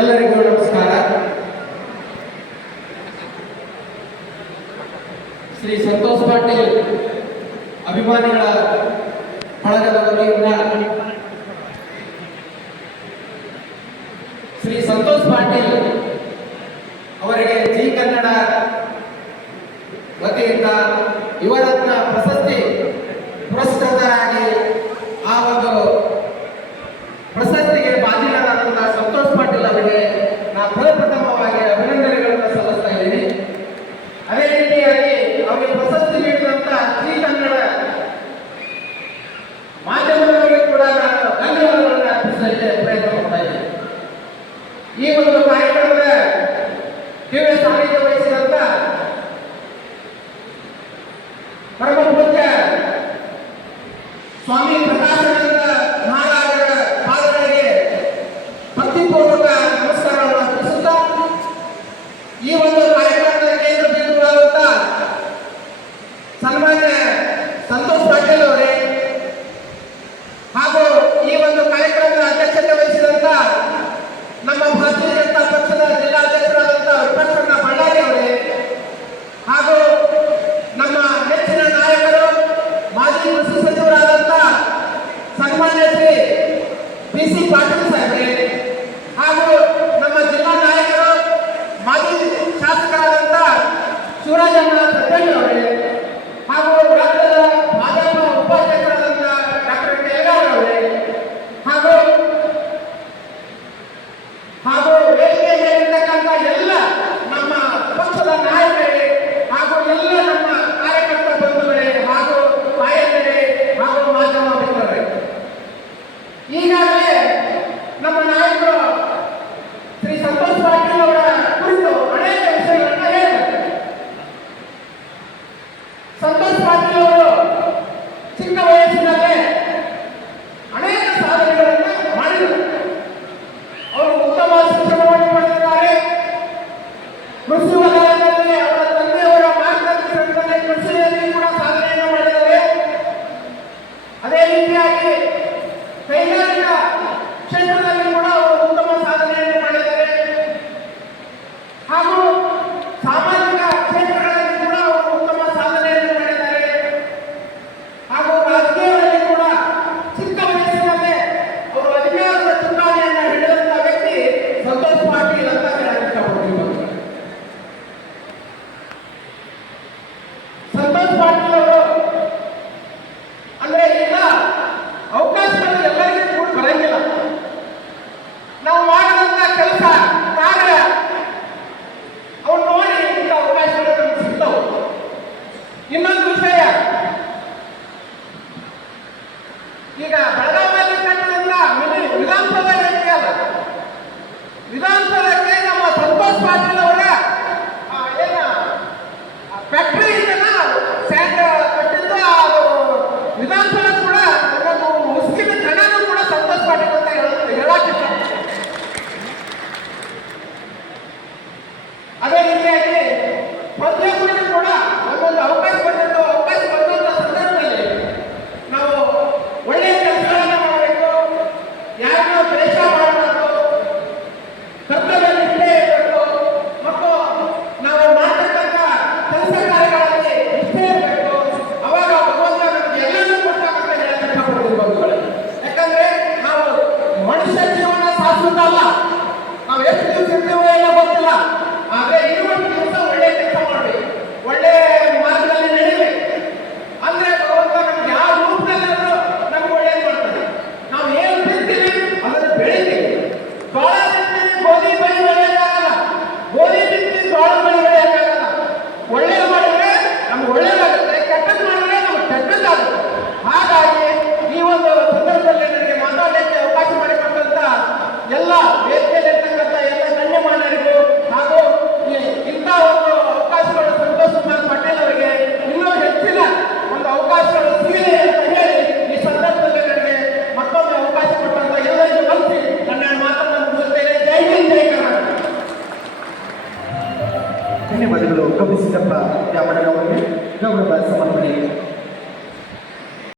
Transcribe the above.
ಎಲ್ಲರಿಗೂ ನಮಸ್ಕಾರ. ಶ್ರೀ ಸಂತೋಷ್ ಪಾಟೀಲ್ ಅಭಿಮಾನಿಗಳ ಬಳಗದ ವತಿಯಿಂದ ಶ್ರೀ ಸಂತೋಷ್ ಪಾಟೀಲ್ ಅವರಿಗೆ ಜಿ ಕನ್ನಡ ವತಿಯಿಂದ ಯುವರತ್ನ ಪ್ರಶಸ್ತಿ ಪುರಸ್ಕೃತರಾಗಿ ಆ ಒಂದು ಪ್ರಶಸ್ತಿಗೆ ಭಾಜನರಾದಂತಹ ಸಂತೋಷ್ ಪಾಟೀಲ್ ಅವರಿಗೆ ನಾನು ಪ್ರಪ್ರಥಮವಾಗಿ ಅಭಿನಂದನೆಗಳನ್ನು ಸಲ್ಲಿಸ್ತಾ ಇದ್ದೀನಿ. ಅದೇ ರೀತಿಯಾಗಿ ಅವರಿಗೆ ಪ್ರಶಸ್ತಿ ನೀಡಿದಂತ ಜಿ ಕನ್ನಡ ಮಾಧ್ಯಮದವರಿಗೆ ಕೂಡ ನಾನು ಧನ್ಯವಾದಗಳನ್ನು ಅರ್ಪಿಸಲಿಕ್ಕೆ ಪ್ರಯತ್ನ ಮಾಡ್ತಾ ಇದ್ದೀನಿ. ಈ ಒಂದು ಕಾರ್ಯಕ್ರಮದ ದಿವ್ಯ ಸಾನ್ನಿಧ್ಯ ವಹಿಸಿದಂತ ಪರಮ ಪೂಜ್ಯ ಸ್ವಾಮಿ ಪ್ರಕಾಶಾನಂದ ಮಹಾರಾಜರ ಪಾದಗಳಿಗೆ ಭಕ್ತಿಪೂರ್ವಕ ನಮಸ್ಕಾರವನ್ನು ಅರ್ಪಿಸುತ್ತಾ ಈ ಒಂದು ಕಾರ್ಯಕ್ರಮದ ಕೇಂದ್ರ ಬಿಂದುವಾದಂತ ಸನ್ಮಾನ್ಯ ಸಂತೋಷ್ ಪಾಟೀಲ್ ಅವರೇ ಹಾಗೂ ಈ ಒಂದು ಕಾರ್ಯಕ್ರಮದ ಅಧ್ಯಕ್ಷತೆ ವಹಿಸಿದಂತ ನಮ್ಮ ಭಾರತೀಯ ಜನತಾ ಪಕ್ಷದ ಜಿಲ್ಲಾಧ್ಯಕ್ಷರಾದಂಥ ವಿಪಕ್ಷಣ್ಣ ಬಳ್ಳಾರಿ ಅವರೇ ಹಾಗೂ ನಮ್ಮ ನೆಚ್ಚಿನ ನಾಯಕರು ಮಾಜಿ ಕೃಷಿ ಸಚಿವರಾದಂಥ ಸನ್ಮಾನ್ಯ ಶ್ರೀ ಸಿ ಪಾಟೀಲ್ ಸಾಹೇಬ್ರೆ ಹಾಗೂ ನಮ್ಮ ಜಿಲ್ಲಾ ನಾಯಕರು ಮಾಜಿ ಶಾಸಕರಾದಂಥ ಶಿವರಾಜಣ್ಣ ಸತ್ಯಣ್ಣ ಅವರೇ ಹಾಗೂ ರಾಜ್ಯದ ಭಾಜಪ ಉಪಾಧ್ಯಕ್ಷರಾದಂಥ ಡಾಕ್ಟರ್ ಕೆಳಗಾರ್ ಅವರೇ ಹಾಗೂ ವೇದಿಕೆ ಮೇಲಿರ್ತಕ್ಕಂಥ ಎಲ್ಲ ನಮ್ಮ ಪಕ್ಷದ ನಾಯಕರೇ ಹಾಗೂ ಎಲ್ಲ ನಮ್ಮ ಕಾರ್ಯಕರ್ತ ಬಂಧುಗಳೇ ಹಾಗೂ ತಾಯಂದಿರೇ ಹಾಗೂ ಮಾಧ್ಯಮ ಮಿತ್ರರೇ, ಈಗಾಗಲೇ ನಮ್ಮ ನಾಯಕರು ಶ್ರೀ ಸಂತೋಷ್ ಪಾಟೀಲ್ ಅವರ ಕುರಿತು ಅನೇಕ ವಿಷಯಗಳನ್ನ ಹೇಳಿದ್ದಾರೆ. ಸಂತೋಷ್ ಪಾಟೀಲ್ ಅವರು ಚಿಕ್ಕ ವಯಸ್ಸಿನಲ್ಲೇ ಅನೇಕ ಸಾಧನೆಗಳನ್ನು ಮಾಡಿದರು. ಅವರು ಉತ್ತಮ ಶಿಕ್ಷಣವನ್ನು ಪಡೆದಿದ್ದಾರೆ. ಕೃಷಿ ವಲಯದಲ್ಲಿ ಅವರ ತಂದೆಯವರ ಮಾರ್ಗದರ್ಶನದಲ್ಲಿ ಕೃಷಿಯಲ್ಲಿ ಕೂಡ ಸಾಧನೆಯನ್ನು ಮಾಡಿದ್ದಾರೆ. ಅದೇ ರೀತಿಯಾಗಿ ಕೈಗಾರಿಕಾ ಕ್ಷೇತ್ರದಲ್ಲಿ ಕೂಡ ಅವರು ಉತ್ತಮ ಸಾಧನೆಯನ್ನು ಮಾಡಿದ್ದಾರೆ. ಹಾಗೂ ಸಾಮಾಜಿಕ ಕ್ಷೇತ್ರಗಳಲ್ಲಿ ಕೂಡ ಅವರು ಉತ್ತಮ ಸಾಧನೆಯನ್ನು ಮಾಡಿದ್ದಾರೆ. ಹಾಗೂ ರಾಜಕೀಯದಲ್ಲಿ ಕೂಡ ಚಿಕ್ಕ ವಯಸ್ಸಿನಲ್ಲೇ ಅವರು ಅಧಿಕಾರದ ಚುಕ್ಕಾಣಿಯನ್ನು ಹಿಡಿದಂತ ವ್ಯಕ್ತಿ ಸಂತೋಷ್ ಪಾಟೀಲ್ ಅಂತ ಹೇಳಕ್ಕೆ ಇಷ್ಟಪಡ್ತೀವಿ. ಸಂತೋಷ್ ಪಾಟೀಲ್ ಅವರು ಅಂದ್ರೆ ಈಗ ಅವಕಾಶಗಳು ಎಲ್ಲರಿಗೂ ಕೂಡ ಬರಂಗಿಲ್ಲ. ನಾವು ಮಾಡಿದಂತ ಕೆಲಸ ಕಾರ್ಯ ಅವ್ರು ನೋಡಿ ಇಂಥ ಅವಕಾಶಗಳು ನಮ್ಗೆ ಸಿಗ್ತವೆ. ಇನ್ನೊಂದು ವಿಷಯ, ಈಗ ಬೆಳಗಾವಿಯಲ್ಲಿ ಕಟ್ಟಿದಂತ ವಿಧಾನಸಭೆ ಅಲ್ಲ, ವಿಧಾನಸಭೆಗೆ ನಮ್ಮ ಸಂತೋಷ್ ಪಾಟೀಲ್ ಅವರ ಏನ ಫ್ಯಾಕ್ಟರಿ ಸ್ಯಾಂಡ್ ಕಟ್ಟಿದ್ದು ಅದು ವಿಧಾನಸಭೆ ಕೂಡ ಒಂದು ಮುಸ್ಲಿಂ ಜನರು ಕೂಡ ಸಂತೋಷ್ ಪಾಟೀಲ್ ಅಂತ ಹೇಳಕ್ಕಿಲ್ಲ. ಅದೇ ರೀತಿಯಾಗಿ ಪ್ರತಿಯೊಬ್ಬರಿಗೂ ಕೂಡ ಒಂದೊಂದು ಅವಕಾಶ ಬಂದಂತ ಸಂದರ್ಭದಲ್ಲಿ ನಾವು ಒಳ್ಳೆಯ ಕೆಲಸಗಳನ್ನು ಮಾಡಬೇಕು, ಯಾರನ್ನೂ ದ್ವೇಷ ಮಾಡಬಾರ್ದು, ಕರ್ತವ್ಯ ನಿಷ್ಠೆ ಇರಬೇಕು ಮತ್ತು ನಾವು ಮಾಡತಕ್ಕಂಥ ಕೆಲಸ ಕಾರ್ಯಗಳಲ್ಲಿ ನಿಷ್ಠೆ ಇರಬೇಕು. ಅವಾಗ ಭಗವಂತ ನಮಗೆ ಎಲ್ಲರೂ ಕೊಡ್ತಾಕಂತ ಹೇಳಕ್ಕೆ ಇಷ್ಟಪಡ್ತೀವಿ ಬಂಧುಗಳೇ. ಯಾಕಂದ್ರೆ ನಾವು ಮನುಷ್ಯ ಜೀವನ ಶಾಶ್ವತ, ನಾವು ಎಷ್ಟು ದಿವಸ ಇರ್ತೀವೋ ಏನೋ ಗೊತ್ತಿಲ್ಲ. ಆದ್ರೆ ಇರುವಂತ ದಿವಸ ಒಳ್ಳೆ ಕೆಲಸ ಮಾಡಬೇಕು, ಒಳ್ಳೆ ಮಾರ್ಗದಲ್ಲಿ ನಡೀಬೇಕು. ಅಂದ್ರೆ ಭಗವಂತ ನಮ್ಗೆ ಯಾವ ರೂಪದಲ್ಲಾದ್ರೂ ನಮ್ಗೆ ಒಳ್ಳೇದು ಮಾಡ್ತಾನೆ. ನಾವು ಏನು ಬಿಡ್ತೀವಿ ಅದನ್ನು ಬೆಳಿತೀವಿ. ಜೋಳ ಬಿಡ್ತೀವಿ, ಗೋಧಿ ಬಳಿ ಬೆಳೆಯೋಕ್ಕಾಗಲ್ಲ. ಗೋಧಿ ಬಿಡ್ತೀವಿ, ಜೋಳ ಬಳಿ ಬೆಳೆಯೋಕ್ಕಾಗಲ್ಲ. ಒಳ್ಳೇದು ಮಾಡಿದ್ರೆ ನಮ್ಗೆ ಒಳ್ಳೇದಾಗುತ್ತೆ, ಕೆಟ್ಟದ್ದು ಮಾಡಿದ್ರೆ ನಮ್ಗೆ ಕೆಟ್ಟದ್ದಾಗುತ್ತೆ. ಹಾಗಾಗಿ ಈ ಒಂದು ಸಂದರ್ಭದಲ್ಲಿ ನನಗೆ ಮಾತಾಡಲಿಕ್ಕೆ ಅವಕಾಶ ಮಾಡಿಕೊಟ್ಟಂತ ಎಲ್ಲ ವೇದಿಕೆಯಲ್ಲಿರ್ತಕ್ಕಂಥ ಎಲ್ಲ ಗಣ್ಯಮಾನ್ಯರಿಗೂ ಹಾಗೂ ಇಂಥ ಒಂದು ಅವಕಾಶಗಳು ಸಂತೋಷ್ ಕುಮಾರ್ ಪಾಟೀಲ್ ಅವರಿಗೆ ಇನ್ನೂ ಹೆಚ್ಚಿನ ಒಂದು ಅವಕಾಶಗಳು ಸಿಗಲಿ ಅಂತ ಹೇಳಿ ಈ ಸಂದರ್ಭದಲ್ಲಿ ನನಗೆ ಮತ್ತೊಮ್ಮೆ ಅವಕಾಶ ಕೊಟ್ಟಂತ ಎಲ್ಲರಿಗೂ ಬಂದು ನನ್ನ ಮಾತನ್ನು ಮುಗಿಸುತ್ತೇನೆ. ಜೈ ಹಿಂದ್, ಜೈ ಕರ್ನಾಟಕ. ಧನ್ಯವಾದಗಳು ಕವಿ ಸಿದ್ದಪ್ಪ ಯಾಮಣ್ಣನವರಿಗೆ ಗೌರವ ಸಮರ್ಪಣೆ.